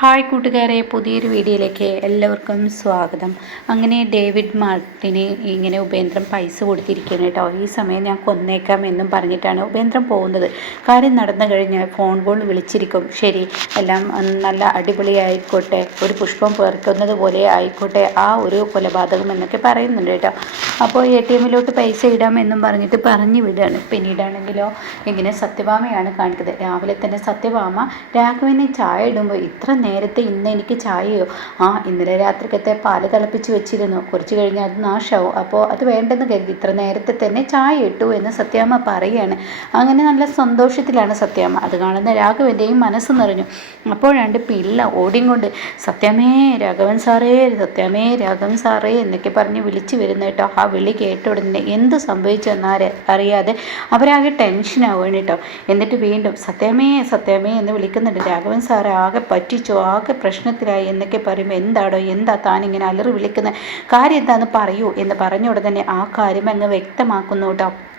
Hi കൂട്ടുകാരെ പുതിയൊരു വീഡിയോയിലേക്ക് എല്ലാവർക്കും സ്വാഗതം. അങ്ങനെ ഡേവിഡ് മാർട്ടിന് ഇങ്ങനെ ഉപേന്ദ്രം പൈസ കൊടുത്തിരിക്കുന്നു കേട്ടോ. ഈ സമയം ഞാൻ കൊന്നേക്കാം എന്നും പറഞ്ഞിട്ടാണ് ഉപേന്ദ്രം പോകുന്നത്. കാര്യം നടന്നു കഴിഞ്ഞാൽ ഫോൺ കോൾ വിളിച്ചിരിക്കും. ശരി എല്ലാം നല്ല അടിപൊളിയായിക്കോട്ടെ ഒരു പുഷ്പം പേർക്കുന്നത് പോലെ ആയിക്കോട്ടെ ആ ഒരു കൊലപാതകം എന്നൊക്കെ പറയുന്നുണ്ട് കേട്ടോ. അപ്പോൾ എ ടി എമ്മിലോട്ട് പൈസ ഇടാമെന്നും പറഞ്ഞിട്ട് പറഞ്ഞു വിടുകയാണ്. പിന്നീടാണെങ്കിലോ ഇങ്ങനെ സത്യഭാമയാണ് കാണിക്കുന്നത്. രാവിലെ തന്നെ സത്യഭാമ രാഘവനെ ചായ ഇടുമ്പോൾ ഇത്ര നേരത്തെ ഇന്ന് എനിക്ക് ചായയോ? ആ ഇന്നലെ രാത്രിക്കത്തെ പാൽ തിളപ്പിച്ച് വെച്ചിരുന്നു. കുറച്ച് കഴിഞ്ഞാൽ അത് നാശമാവും അപ്പോൾ അത് വേണ്ടെന്ന് കരുതി ഇത്ര നേരത്തെ തന്നെ ചായ ഇട്ടു എന്ന് സത്യാമ്മ പറയുകയാണ് അങ്ങനെ നല്ല സന്തോഷത്തിലാണ് സത്യാമ്മ. അത് കാണുന്ന രാഘവന്റെയും മനസ്സ് നിറഞ്ഞു. അപ്പോൾ രണ്ട് പിള്ള ഓടിയും കൊണ്ട് സത്യമേ രാഘവൻ സാറേ സത്യമേ രാഘവൻ സാറേ എന്നൊക്കെ പറഞ്ഞ് വിളിച്ചു വരുന്ന കേട്ടോ. ആ വിളി കേട്ട ഉടനെ എന്ത് സംഭവിച്ചെന്നാരെ അറിയാതെ അവരാകെ ടെൻഷനാവുകയാണ് കേട്ടോ. എന്നിട്ട് വീണ്ടും സത്യമേ സത്യമേ എന്ന് വിളിക്കുന്നുണ്ട്. രാഘവൻ സാറേ ആകെ പറ്റിച്ചു ആകെ പ്രശ്നത്തിലായി. എന്നൊക്കെ പറയുമ്പോൾ എന്താടോ എന്താ താനിങ്ങനെ അലറി വിളിക്കുന്ന? കാര്യം എന്താണെന്ന് പറയൂ എന്ന് പറഞ്ഞ ഉടനെ ആ കാര്യം അങ്ങ് വ്യക്തമാക്കുന്നു കേട്ടോ.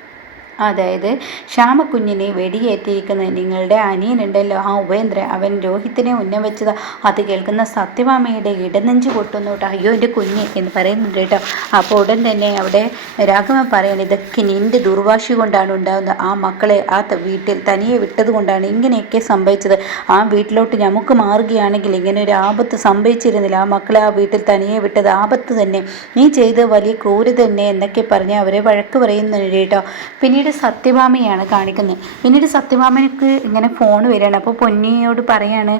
അതായത് ശ്യാമക്കുഞ്ഞിനെ വെടിയേറ്റിരിക്കുന്ന നിങ്ങളുടെ അനിയനുണ്ടല്ലോ. ആ ഉപേന്ദ്രൻ അവൻ രോഹിത്തിനെ ഉന്നം വെച്ചത്. അത് കേൾക്കുന്ന സത്യഭാമയുടെ ഇടനെഞ്ച് പൊട്ടുന്നു കേട്ടോ അയ്യോ എന്റെ കുഞ്ഞ് എന്ന് പറയുന്നുണ്ട് കേട്ടോ. അപ്പോൾ ഉടൻ തന്നെ അവിടെ രാഘവൻ പറയണം ഇതൊക്കെ നിന്റെ ദുർവാശി കൊണ്ടാണ് ഉണ്ടാകുന്നത് ആ മക്കളെ ആ വീട്ടിൽ തനിയെ വിട്ടത് കൊണ്ടാണ് ഇങ്ങനെയൊക്കെ സംഭവിച്ചത്. ആ വീട്ടിലോട്ട് നമുക്ക് മാറുകയാണെങ്കിൽ ഇങ്ങനെ ഒരു ആപത്ത് സംഭവിച്ചിരുന്നില്ല. ആ മക്കളെ ആ വീട്ടിൽ തനിയെ വിട്ടത് ആപത്ത് തന്നെ. നീ ചെയ്ത് വലിയ ക്രൂരത തന്നെ എന്നൊക്കെ പറഞ്ഞ് അവരെ വഴക്ക് പറയുന്നുണ്ട് കേട്ടോ. പിന്നീട് സത്യഭാമയാണ് കാണിക്കുന്നത്. പിന്നീട് സത്യഭാമനക്ക് ഇങ്ങനെ ഫോൺ വരികയാണ്. അപ്പോൾ പൊന്നിയോട് പറയാണ്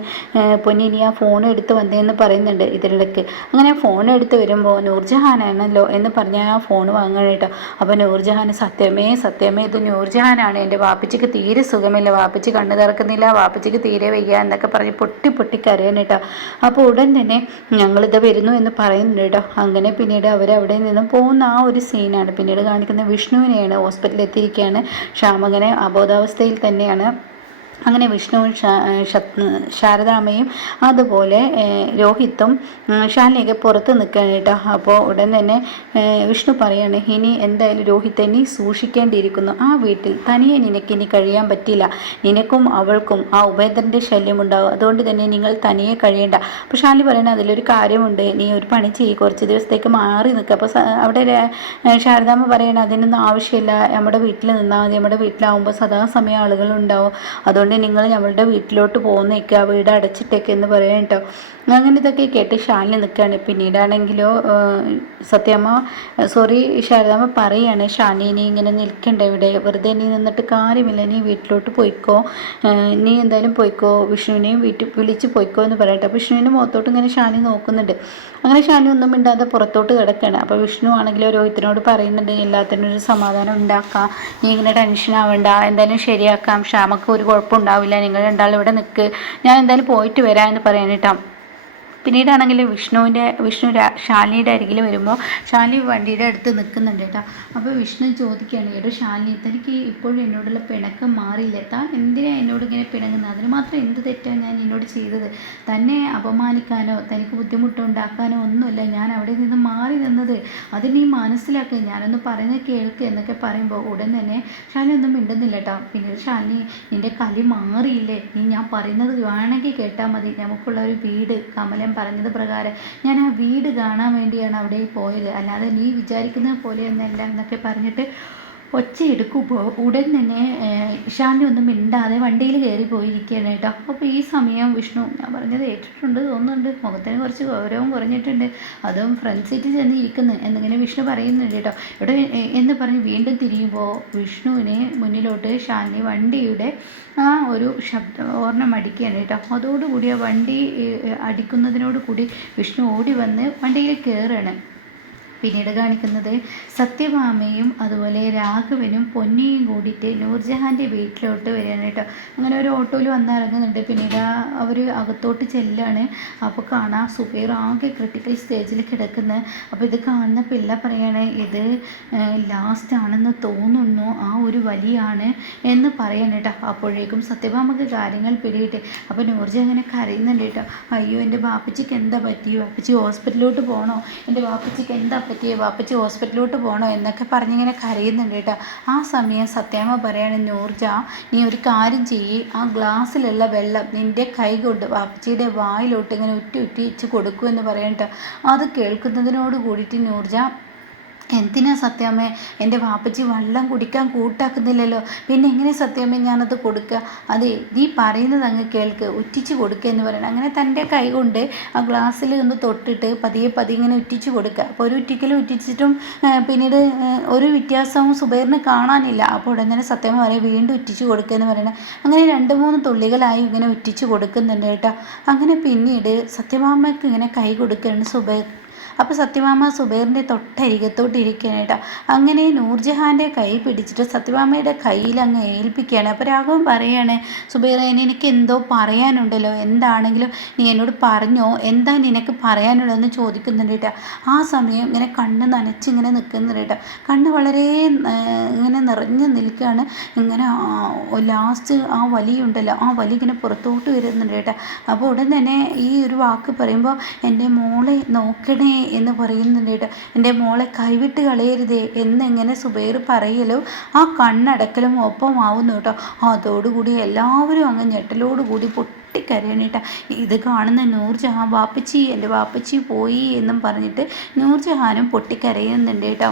പൊന്നി ഇനി ആ ഫോൺ എടുത്ത് വന്നതെന്ന് പറയുന്നുണ്ട് ഇതിനിടയ്ക്ക്. അങ്ങനെ ഫോൺ എടുത്ത് വരുമ്പോൾ നൂർജഹാനാണല്ലോ എന്ന് പറഞ്ഞാൽ ആ ഫോൺ വാങ്ങണം കേട്ടോ. അപ്പോൾ നൂർജഹാൻ സത്യമേ സത്യമേ ഇത് നൂർജഹാനാണ്. എന്റെ വാപ്പച്ചിക്ക് തീരെ സുഖമില്ല. വാപ്പച്ചി കണ്ണു തുറക്കുന്നില്ല. വാപ്പച്ചിക്ക് തീരെ വയ്യ എന്നൊക്കെ പറഞ്ഞ് പൊട്ടി പൊട്ടി കരയാണ് കേട്ടോ. അപ്പോൾ ഉടൻ തന്നെ ഞങ്ങളിത് വരുന്നു എന്ന് പറയുന്നുണ്ട് കേട്ടോ. അങ്ങനെ പിന്നീട് അവർ അവിടെ നിന്നും പോകുന്ന ആ ഒരു സീനാണ് പിന്നീട് കാണിക്കുന്ന വിഷ്ണുവിനെയാണ് ഹോസ്പിറ്റലിൽ എത്തിയിരിക്കുകയാണ് ക്ഷാമകനെ അബോധാവസ്ഥയിൽ തന്നെയാണ് അങ്ങനെ വിഷ്ണുവും ശാരദാമ്മയും അതുപോലെ രോഹിത്തും ശാലിനിയൊക്കെ പുറത്ത് നിൽക്കുകയാണ് കേട്ടോ. അപ്പോൾ ഉടൻ തന്നെ വിഷ്ണു പറയാണ് ഇനി എന്തായാലും രോഹിത്തെ നീ സൂക്ഷിക്കേണ്ടിയിരിക്കുന്നു. ആ വീട്ടിൽ തനിയെ നിനക്ക് ഇനി കഴിയാൻ പറ്റില്ല. നിനക്കും അവൾക്കും ആ ഉപേന്ദ്രന്റെ ശല്യമുണ്ടാവും അതുകൊണ്ട് തന്നെ നിങ്ങൾ തനിയെ കഴിയേണ്ട. അപ്പോൾ ശാലി പറയുന്നത് അതിലൊരു കാര്യമുണ്ട്. നീ ഒരു പണി ചെയ്യും. കുറച്ച് ദിവസത്തേക്ക് മാറി നിൽക്കുക അപ്പോൾ അവിടെ ശാരദാമ പറയണ അതിനൊന്നും ആവശ്യമില്ല. നമ്മുടെ വീട്ടിൽ നിന്നാൽ മതി. നമ്മുടെ വീട്ടിലാവുമ്പോൾ സദാസമയം ആളുകളുണ്ടാവും. അതുകൊണ്ട് അതുകൊണ്ട് നിങ്ങൾ ഞങ്ങളുടെ വീട്ടിലോട്ട് പോകുന്നേക്കുക വീട് അടച്ചിട്ടേക്കെന്ന് പറയാം കേട്ടോ അങ്ങനെ ഇതൊക്കെ കേട്ട് ഷാലിനി നിൽക്കുകയാണ്. പിന്നീടാണെങ്കിലോ സത്യമ്മ സോറി ശാരദാമ്മ പറയാണ് ഷാലിനി ഇങ്ങനെ നിൽക്കണ്ട ഇവിടെ. വെറുതെ നീ നിന്നിട്ട് കാര്യമില്ല. നീ വീട്ടിലോട്ട് പോയിക്കോ. നീ എന്തായാലും പോയിക്കോ. വിഷ്ണുവിനെയും വീട്ടിൽ വിളിച്ച് പോയിക്കോ എന്ന് പറയട്ടെ. അപ്പോൾ വിഷ്ണുവിന്റെ മുഖത്തോട്ട് ഇങ്ങനെ ഷാനി നോക്കുന്നുണ്ട്. അങ്ങനെ ഷാനി ഒന്നും മിണ്ടാതെ പുറത്തോട്ട് കിടക്കുകയാണ്. അപ്പോൾ വിഷ്ണു ആണെങ്കിലോ രോഹിത്തിനോട് പറയുന്നുണ്ട് എല്ലാത്തിനും ഒരു സമാധാനം ഉണ്ടാക്കാം. നീ ഇങ്ങനെ ടെൻഷൻ ആവണ്ട. എന്തായാലും ശരിയാക്കാം. ഷാമക്ക് ഒരു കുഴപ്പമുണ്ടാവില്ല. നിങ്ങൾ രണ്ടാളും ഇവിടെ നിൽക്ക്. ഞാൻ എന്തായാലും പോയിട്ട് വരാം എന്ന് പറയാനിട്ടോ പിന്നീടാണെങ്കിൽ വിഷ്ണുവിന്റെ വിഷ്ണു ശാലിനിയുടെ അരികിൽ വരുമ്പോൾ ശാലിനി വണ്ടിയുടെ അടുത്ത് നിൽക്കുന്നുണ്ട് കേട്ടോ. അപ്പോൾ വിഷ്ണു ചോദിക്കുകയാണ് ഏട്ടോ ശാലിനി തനിക്ക് ഇപ്പോഴും എന്നോടുള്ള പിണക്കം മാറിയില്ല. താൻ എന്തിനാണ് എന്നോട് ഇങ്ങനെ പിണങ്ങുന്നത്? അതിന് മാത്രം എന്ത് തെറ്റാണ് ഞാൻ എന്നോട് ചെയ്തത്? തന്നെ അപമാനിക്കാനോ തനിക്ക് ബുദ്ധിമുട്ടുണ്ടാക്കാനോ ഒന്നുമില്ല. ഞാൻ അവിടെ നിന്ന് മാറി നിന്നത്. അത് നീ മനസ്സിലാക്കുക ഞാനൊന്ന് പറയുന്നത് കേൾക്ക് എന്നൊക്കെ പറയുമ്പോൾ ഉടൻ തന്നെ ശാലിനി ഒന്നും മിണ്ടുന്നില്ല കേട്ടോ. പിന്നീട് ശാലിനി നിന്റെ കലി മാറിയില്ലേ? നീ ഞാൻ പറയുന്നത് വേണമെങ്കിൽ കേട്ടാൽ മതി. നമുക്കുള്ള ഒരു വീട് കമലം ഞാൻ പറഞ്ഞത് പ്രകാരം ഞാൻ ആ വീട് കാണാൻ വേണ്ടിയാണ് അവിടെ പോയത്. അല്ലാതെ നീ വിചാരിക്കുന്നത് പോലെയൊന്നല്ല എന്നൊക്കെ പറഞ്ഞിട്ട് ഒച്ചയെടുക്കുമ്പോൾ ഉടൻ തന്നെ ഷാനി ഒന്നും മിണ്ടാതെ വണ്ടിയിൽ കയറി പോയിരിക്കുകയാണ് കേട്ടോ. അപ്പോൾ ഈ സമയം വിഷ്ണു ഞാൻ പറഞ്ഞത് ഏറ്റിട്ടുണ്ട് തോന്നുന്നുണ്ട്. മുഖത്തിന് കുറച്ച് ഗൗരവം കുറഞ്ഞിട്ടുണ്ട്. അതും ഫ്രണ്ട് സീറ്റിൽ ചെന്ന് ഇരിക്കുന്നു എന്നിങ്ങനെ വിഷ്ണു പറയുന്നുണ്ട് കേട്ടോ. ഇവിടെ എന്ന് പറഞ്ഞ് വീണ്ടും തിരിയുമ്പോൾ വിഷ്ണുവിനെ മുന്നിലോട്ട് ഷാനി വണ്ടിയുടെ ആ ഒരു ശബ്ദ ഓർണം അടിക്കുകയാണ് കേട്ടോ. അതോടുകൂടി ആ വണ്ടി അടിക്കുന്നതിനോട് കൂടി വിഷ്ണു ഓടി വന്ന് വണ്ടിയിൽ കയറുകയാണ്. പിന്നീട് കാണിക്കുന്നത് സത്യഭാമയും അതുപോലെ രാഘവനും പൊന്നിയും കൂടിയിട്ട് നൂർജഹാന്റെ വീട്ടിലോട്ട് വരികയാണ് കേട്ടോ. അങ്ങനെ ഒരു ഓട്ടോയിൽ വന്നിറങ്ങുന്നുണ്ട് പിന്നീട് അവർ അകത്തോട്ട് ചെല്ലാണ്. അപ്പോൾ കാണാം സുബൈർ ആകെ ക്രിട്ടിക്കൽ സ്റ്റേജിൽ കിടക്കുന്നത് അപ്പോൾ ഇത് കാണുന്ന പിള്ള പറയാണ് ഇത് ലാസ്റ്റ് ആണെന്ന് തോന്നുന്നു. ആ ഒരു വലിയാണ് എന്ന് പറയാണ് കേട്ടോ. അപ്പോഴേക്കും സത്യഭാമക്ക് കാര്യങ്ങൾ പിടിയിട്ട് അപ്പോൾ നൂർജ അങ്ങനെ കരയുന്നുണ്ട് കേട്ടോ. അയ്യോ എന്റെ ബാപ്പച്ചിക്ക് എന്താ പറ്റിയോ ബാപ്പച്ചി ഹോസ്പിറ്റലിലോട്ട് പോകണോ എന്റെ ബാപ്പച്ചിക്ക് എന്താ പറ്റിയേ വാപ്പച്ചി ഹോസ്പിറ്റലിലോട്ട് പോകണോ എന്നൊക്കെ പറഞ്ഞിങ്ങനെ കരയുന്നുണ്ട് കേട്ടോ. ആ സമയം സത്യാമ്മ പറയാണ് നൂർജ നീ ഒരു കാര്യം ചെയ്യ്. ആ ഗ്ലാസ്സിലുള്ള വെള്ളം നിന്റെ കൈ കൊണ്ട് വാപ്പച്ചിയുടെ വായിലോട്ട് ഇങ്ങനെ ഉറ്റി ഉറ്റി ഇച്ച് എന്ന് പറയണ്ട അത് കേൾക്കുന്നതിനോട് കൂടിയിട്ട് നൂർജ എന്തിനാ സത്യാമ്മേ? എന്റെ വാപ്പച്ചി വെള്ളം കുടിക്കാൻ കൂട്ടാക്കുന്നില്ലല്ലോ. പിന്നെ എങ്ങനെ സത്യാമ്മേ ഞാനത് കൊടുക്കുക അതെ നീ പറയുന്നത് അങ്ങ് കേൾക്ക്. ഉറ്റിച്ച് കൊടുക്കുക എന്ന് പറയണം. അങ്ങനെ തന്റെ കൈ കൊണ്ട് ആ ഗ്ലാസ്സിൽ ഒന്ന് തൊട്ടിട്ട് പതിയെ പതിയെ ഇങ്ങനെ ഉറ്റിച്ച് കൊടുക്കുക അപ്പോൾ ഒരു ഉറ്റിക്കൽ ഉറ്റിച്ചിട്ടും പിന്നീട് ഒരു വ്യത്യാസവും സുബൈറിന് കാണാനില്ല. അപ്പോൾ ഉടൻ തന്നെ സത്യാമ്മ പറയും വീണ്ടും ഉറ്റിച്ച് കൊടുക്കുക എന്ന് പറയണം. അങ്ങനെ രണ്ട് മൂന്ന് തുള്ളികളായി ഇങ്ങനെ ഉറ്റിച്ച് കൊടുക്കുന്നുണ്ട് കേട്ടോ. അങ്ങനെ പിന്നീട് സത്യമാമ്മയ്ക്ക് ഇങ്ങനെ കൈ കൊടുക്കുകയാണ് സുബൈർ. അപ്പോൾ സത്യഭാമ സുബൈറിന്റെ തൊട്ടരികത്തോട്ട് ഇരിക്കുകയാണ് കേട്ടോ. അങ്ങനെ നൂർജഹാന്റെ കൈ പിടിച്ചിട്ട് സത്യഭാമയുടെ കയ്യിൽ അങ്ങ് ഏൽപ്പിക്കുകയാണ്. അപ്പോൾ രാഘവൻ പറയാണ് സുബൈറെ എനിക്ക് എന്തോ പറയാനുണ്ടല്ലോ? എന്താണെങ്കിലും നീ എന്നോട് പറഞ്ഞോ? എന്താ നിനക്ക് പറയാനുള്ളതെന്ന് ചോദിക്കുന്നുണ്ട് കേട്ടോ. ആ സമയം ഇങ്ങനെ കണ്ണ് നനച്ചിങ്ങനെ നിൽക്കുന്നുണ്ട് കേട്ടോ. കണ്ണ് വളരെ ഇങ്ങനെ നിറഞ്ഞു നിൽക്കുകയാണ്. ഇങ്ങനെ ലാസ്റ്റ് ആ വലിയുണ്ടല്ലോ ആ വലി ഇങ്ങനെ പുറത്തോട്ട് വരുന്നുണ്ട് കേട്ടോ. അപ്പോൾ ഉടൻ തന്നെ ഈ ഒരു വാക്ക് പറയുമ്പോൾ എന്റെ മോളെ നോക്കണേ എന്ന് പറയുന്നുണ്ട് എന്റെ മോളെ കൈവിട്ട് കളയരുതേ എന്നിങ്ങനെ സുബൈർ പറയലും? ആ കണ്ണടക്കലും ഒപ്പമാവുന്നു കേട്ടോ. അതോടുകൂടി എല്ലാവരും അങ്ങ് ഞെട്ടലോടുകൂടി പൊട്ടിക്കരയണേട്ടാ ഇത് കാണുന്ന നൂർജഹാൻ വാപ്പച്ചി എന്റെ വാപ്പച്ചി പോയി എന്നും പറഞ്ഞിട്ട് നൂർജഹാനും പൊട്ടിക്കരയുന്നുണ്ട് കേട്ടോ.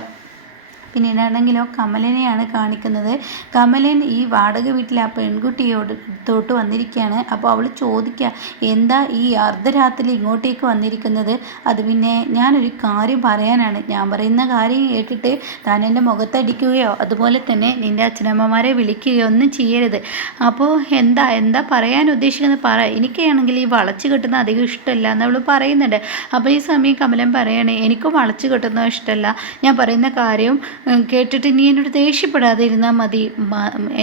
പിന്നീടാണെങ്കിലോ കമലനെയാണ് കാണിക്കുന്നത്. കമലൻ ഈ വാടക വീട്ടിലെ ആ പെൺകുട്ടിയോട് തൊട്ട് വന്നിരിക്കുകയാണ്. അപ്പോൾ അവൾ ചോദിക്കുക എന്താ ഈ അർദ്ധരാത്രി ഇങ്ങോട്ടേക്ക് വന്നിരിക്കുന്നത്? അത് പിന്നെ ഞാനൊരു കാര്യം പറയാനാണ്. ഞാൻ പറയുന്ന കാര്യം കേട്ടിട്ട് താൻ എന്റെ മുഖത്തടിക്കുകയോ അതുപോലെ തന്നെ നിന്റെ അച്ഛനമ്മമാരെ വിളിക്കുകയോ ഒന്നും ചെയ്യരുത്. അപ്പോൾ എന്താ എന്താ പറയാൻ ഉദ്ദേശിക്കുന്നത് പറ. എനിക്കാണെങ്കിൽ ഈ വളച്ച് കെട്ടുന്ന അധികം ഇഷ്ടമല്ല എന്ന് അവൾ പറയുന്നുണ്ട്. അപ്പോൾ ഈ സമയം കമലൻ പറയണേ എനിക്കും വളച്ച് കെട്ടുന്നത് ഇഷ്ടമല്ല. ഞാൻ പറയുന്ന കാര്യം കേട്ടിട്ട് നീ എന്നോട് ദേഷ്യപ്പെടാതെ ഇരുന്നാൽ മതി.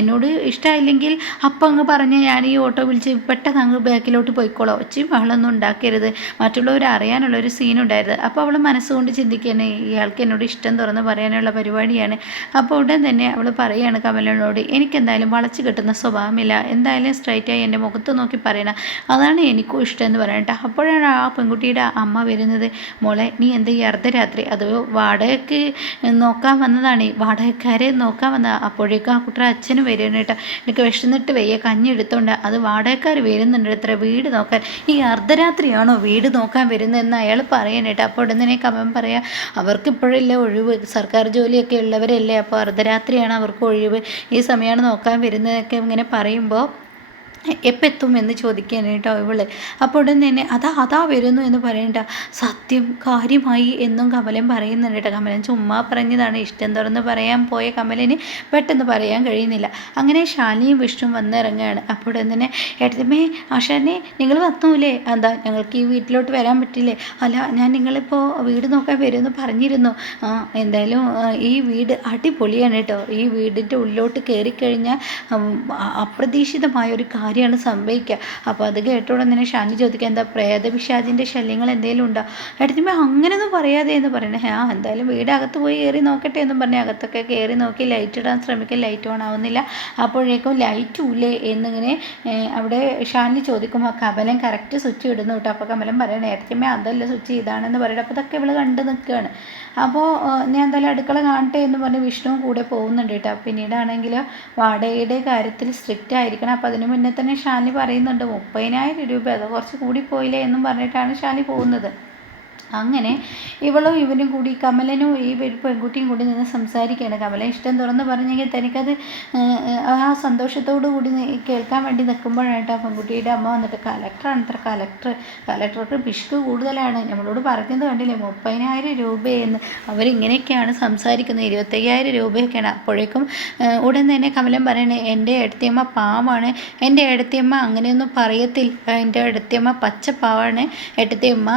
എന്നോട് ഇഷ്ടമായില്ലെങ്കിൽ അപ്പം അങ്ങ് പറഞ്ഞ് ഞാൻ ഈ ഓട്ടോ വിളിച്ച് പെട്ടെന്ന് അങ്ങ് ബാക്കിലോട്ട് പോയിക്കോളാം. ഒച്ചി ബഹളമൊന്നും ഉണ്ടാക്കരുത്. മറ്റുള്ളവർ അറിയാനുള്ള ഒരു സീനുണ്ടായത് അപ്പോൾ അവൾ മനസ്സുകൊണ്ട് ചിന്തിക്കുകയാണ് ഇയാൾക്ക് എന്നോട് ഇഷ്ടം തുറന്ന് പറയാനുള്ള പരിപാടിയാണ്. അപ്പോൾ ഉടൻ തന്നെ അവൾ പറയുകയാണ് കമലിനോട് എനിക്കെന്തായാലും വളച്ച് കെട്ടുന്ന സ്വഭാവമില്ല. എന്തായാലും സ്ട്രൈറ്റായി എന്റെ മുഖത്ത് നോക്കി പറയണം അതാണ് എനിക്കും ഇഷ്ടം എന്ന് പറയട്ടെ അപ്പോഴാണ് ആ പെൺകുട്ടിയുടെ അമ്മ വരുന്നത് മോളെ നീ എന്താ ഈ അർദ്ധരാത്രി? അത് വാടകയ്ക്ക് നോക്കാൻ വന്നതാണ്. വാടകക്കാരെ നോക്കാൻ വന്ന. അപ്പോഴേക്കും ആ കുട്ടിയുടെ അച്ഛനും വരുന്നു കേട്ടോ. എനിക്ക് വിഷന്നിട്ട് വയ്യ. കഞ്ഞി എടുത്തോണ്ട് അത് വാടകക്കാർ വരുന്നുണ്ട് എത്ര വീട് നോക്കാൻ. ഈ അർദ്ധരാത്രിയാണോ വീട് നോക്കാൻ വരുന്നതെന്ന് അയാൾ പറയാൻ കേട്ടോ. അപ്പോൾ ഉടനെ കമൻ പറയാം അവർക്ക് ഇപ്പോഴല്ലേ ഒഴിവ്? സർക്കാർ ജോലിയൊക്കെ ഉള്ളവരല്ലേ? അപ്പോൾ അർദ്ധരാത്രിയാണ് അവർക്ക് ഒഴിവ്. ഈ സമയമാണ് നോക്കാൻ വരുന്നതൊക്കെ ഇങ്ങനെ പറയുമ്പോൾ എപ്പോൾ എത്തും എന്ന് ചോദിക്കാനായിട്ടോ ഇവൾ. അപ്പോൾ ഉടൻ തന്നെ അതാ അതാ വരുന്നു എന്ന് പറയണ്ട. സത്യം കാര്യമായി എന്നും കമലൻ പറയുന്നുണ്ട് കേട്ടോ. കമലൻ ചുമ്മാ പറഞ്ഞതാണ്. ഇഷ്ടം തുറന്ന് പറയാൻ പോയ കമലന് പെട്ടെന്ന് പറയാൻ കഴിയുന്നില്ല. അങ്ങനെ ശാലിയും വിഷ്ണു വന്നിറങ്ങുകയാണ് അപ്പോൾ ഉടൻ തന്നെ ഏട്ടത്തമ്മേ ആശാനെ നിങ്ങൾ വന്നൂലേ? എന്താ ഞങ്ങൾക്ക് ഈ വീട്ടിലോട്ട് വരാൻ പറ്റില്ലേ? അല്ല ഞാൻ നിങ്ങളിപ്പോൾ വീട് നോക്കാൻ വരുമെന്ന് പറഞ്ഞിരുന്നു. എന്തായാലും ഈ വീട് അടിപൊളിയാണ് കേട്ടോ. ഈ വീടിന്റെ ഉള്ളിലോട്ട് കയറിക്കഴിഞ്ഞാൽ അപ്രതീക്ഷിതമായ ഒരു കാര്യം കാര്യമാണ് സംഭവിക്കുക. അപ്പോൾ അത് കേട്ടോടെ തന്നെ ഷാനി ചോദിക്കുക എന്താ പ്രേതപിശാചിന്റെ ശല്യങ്ങൾ എന്തെങ്കിലും ഉണ്ടോ? എടുത്തുമ്പോൾ അങ്ങനെയൊന്നും പറയാതെ എന്ന് പറയണേ. ആ എന്തായാലും വീടകത്ത് പോയി കയറി നോക്കട്ടെ എന്നും പറഞ്ഞ് അകത്തൊക്കെ കയറി നോക്കി ലൈറ്റ് ഇടാൻ ശ്രമിക്കുക ലൈറ്റ് ഓൺ ആവുന്നില്ല. അപ്പോഴേക്കും ലൈറ്റ് ഇല്ലേ? എന്നിങ്ങനെ അവിടെ ഷാനി ചോദിക്കുമ്പോൾ കമലൻ കറക്റ്റ് സ്വിച്ച് ഇടുന്നു കേട്ടോ. അപ്പോൾ കമലൻ പറയണേ ഏട്ടത്തിയമ്മ അതല്ല സ്വിച്ച് ഇതാണെന്ന് പറയണം. അപ്പോൾ ഇതൊക്കെ ഇവൾ കണ്ടു നിൽക്കുകയാണ് അപ്പോൾ ഞാൻ എന്തായാലും അടുക്കള കാണട്ടെ എന്ന് പറഞ്ഞ് വിഷ്ണു കൂടെ പോകുന്നുണ്ട് കേട്ടോ. പിന്നീടാണെങ്കിൽ വാടകയുടെ കാര്യത്തിൽ സ്ട്രിക്റ്റ് ആയിരിക്കണം. അപ്പോൾ അതിന് മുന്നേ തന്നെ ഷാലി പറയുന്നുണ്ട് മുപ്പതിനായിരം രൂപ. അത് കുറച്ച് കൂടിപ്പോയില്ലേ എന്നും പറഞ്ഞിട്ടാണ് ഷാനി പോകുന്നത്. അങ്ങനെ ഇവളും ഇവനും കൂടി കമലനും ഈ പെൺകുട്ടിയും കൂടി നിന്ന് സംസാരിക്കുകയാണ്. കമല ഇഷ്ടം തുറന്ന് പറഞ്ഞെങ്കിൽ തനിക്കത് ആ സന്തോഷത്തോടു കൂടി കേൾക്കാൻ വേണ്ടി നിൽക്കുമ്പോഴായിട്ട് ആ പെൺകുട്ടിയുടെ അമ്മ വന്നിട്ട് കലക്ടറാണ് ഇത്ര കലക്ടർ കലക്ടർക്ക് പിഷ്ക് കൂടുതലാണ്. നമ്മളോട് പറഞ്ഞത് കണ്ടില്ലേ മുപ്പതിനായിരം രൂപയെന്ന്. അവരിങ്ങനെയൊക്കെയാണ് സംസാരിക്കുന്നത്. ഇരുപത്തയ്യായിരം രൂപയൊക്കെയാണ്. അപ്പോഴേക്കും ഉടൻ തന്നെ കമലൻ പറയണേ എന്റെ എടുത്തിയമ്മ പാവാണ്. എന്റെ എടുത്തിയമ്മ അങ്ങനെയൊന്നും പറയത്തില്ല. എന്റെ എടത്തിയമ്മ പച്ച പാവാണ് എടുത്തിയമ്മ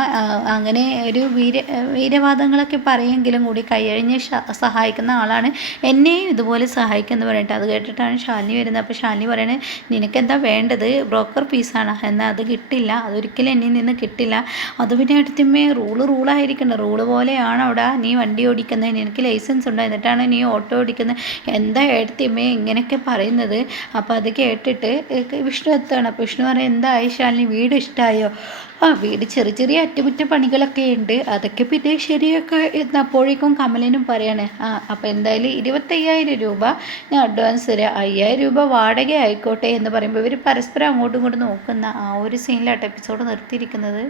അങ്ങനെ ഒരു വീര വീരവാദങ്ങളൊക്കെ പറയുമെങ്കിലും കൂടി കൈയഴിഞ്ഞ് സഹായിക്കുന്ന ആളാണ് എന്നെയും ഇതുപോലെ സഹായിക്കുമെന്ന് പറഞ്ഞിട്ട് അത് കേട്ടിട്ടാണ് ശാലിനി വരുന്നത്. അപ്പോൾ ശാലിനി പറയണത് നിനക്കെന്താ വേണ്ടത്? ബ്രോക്കർ പീസാണ് എന്നാൽ അത് കിട്ടില്ല. അതൊരിക്കലും എന്നിൽ നിന്ന് കിട്ടില്ല. അത് പിന്നെ എടുത്തുമ്മേ റൂൾ റൂളായിരിക്കണം റൂൾ പോലെയാണ് അവിടെ നീ വണ്ടി ഓടിക്കുന്നത്. നിനക്ക് ലൈസൻസ് ഉണ്ടോ? എന്നിട്ടാണ് നീ ഓട്ടോ ഓടിക്കുന്നത്. എന്താ എടുത്തിമ്മേ ഇങ്ങനെയൊക്കെ പറയുന്നത്? അപ്പോൾ അത് കേട്ടിട്ട് വിഷ്ണു എത്താണ്? അപ്പോൾ വിഷ്ണു പറയുന്നത് എന്തായി ശാലിനി? വീട് ഇഷ്ടമായോ ആ വീട് ചെറിയ ചെറിയ അറ്റകുറ്റപ്പണികളൊക്കെ ഉണ്ട് അതൊക്കെ പിന്നെ ശരിയൊക്കെ എന്നപ്പോഴേക്കും കമലിനും പറയാണ് ആ അപ്പോൾ എന്തായാലും ഇരുപത്തയ്യായിരം രൂപ ഞാൻ അഡ്വാൻസ് തരാം. അയ്യായിരം രൂപ വാടക ആയിക്കോട്ടെ എന്ന് പറയുമ്പോൾ ഇവർ പരസ്പരം അങ്ങോട്ടും ഇങ്ങോട്ടും നോക്കുന്ന ആ ഒരു സീനിലാട്ട് എപ്പിസോഡ് നിർത്തിയിരിക്കുന്നത്.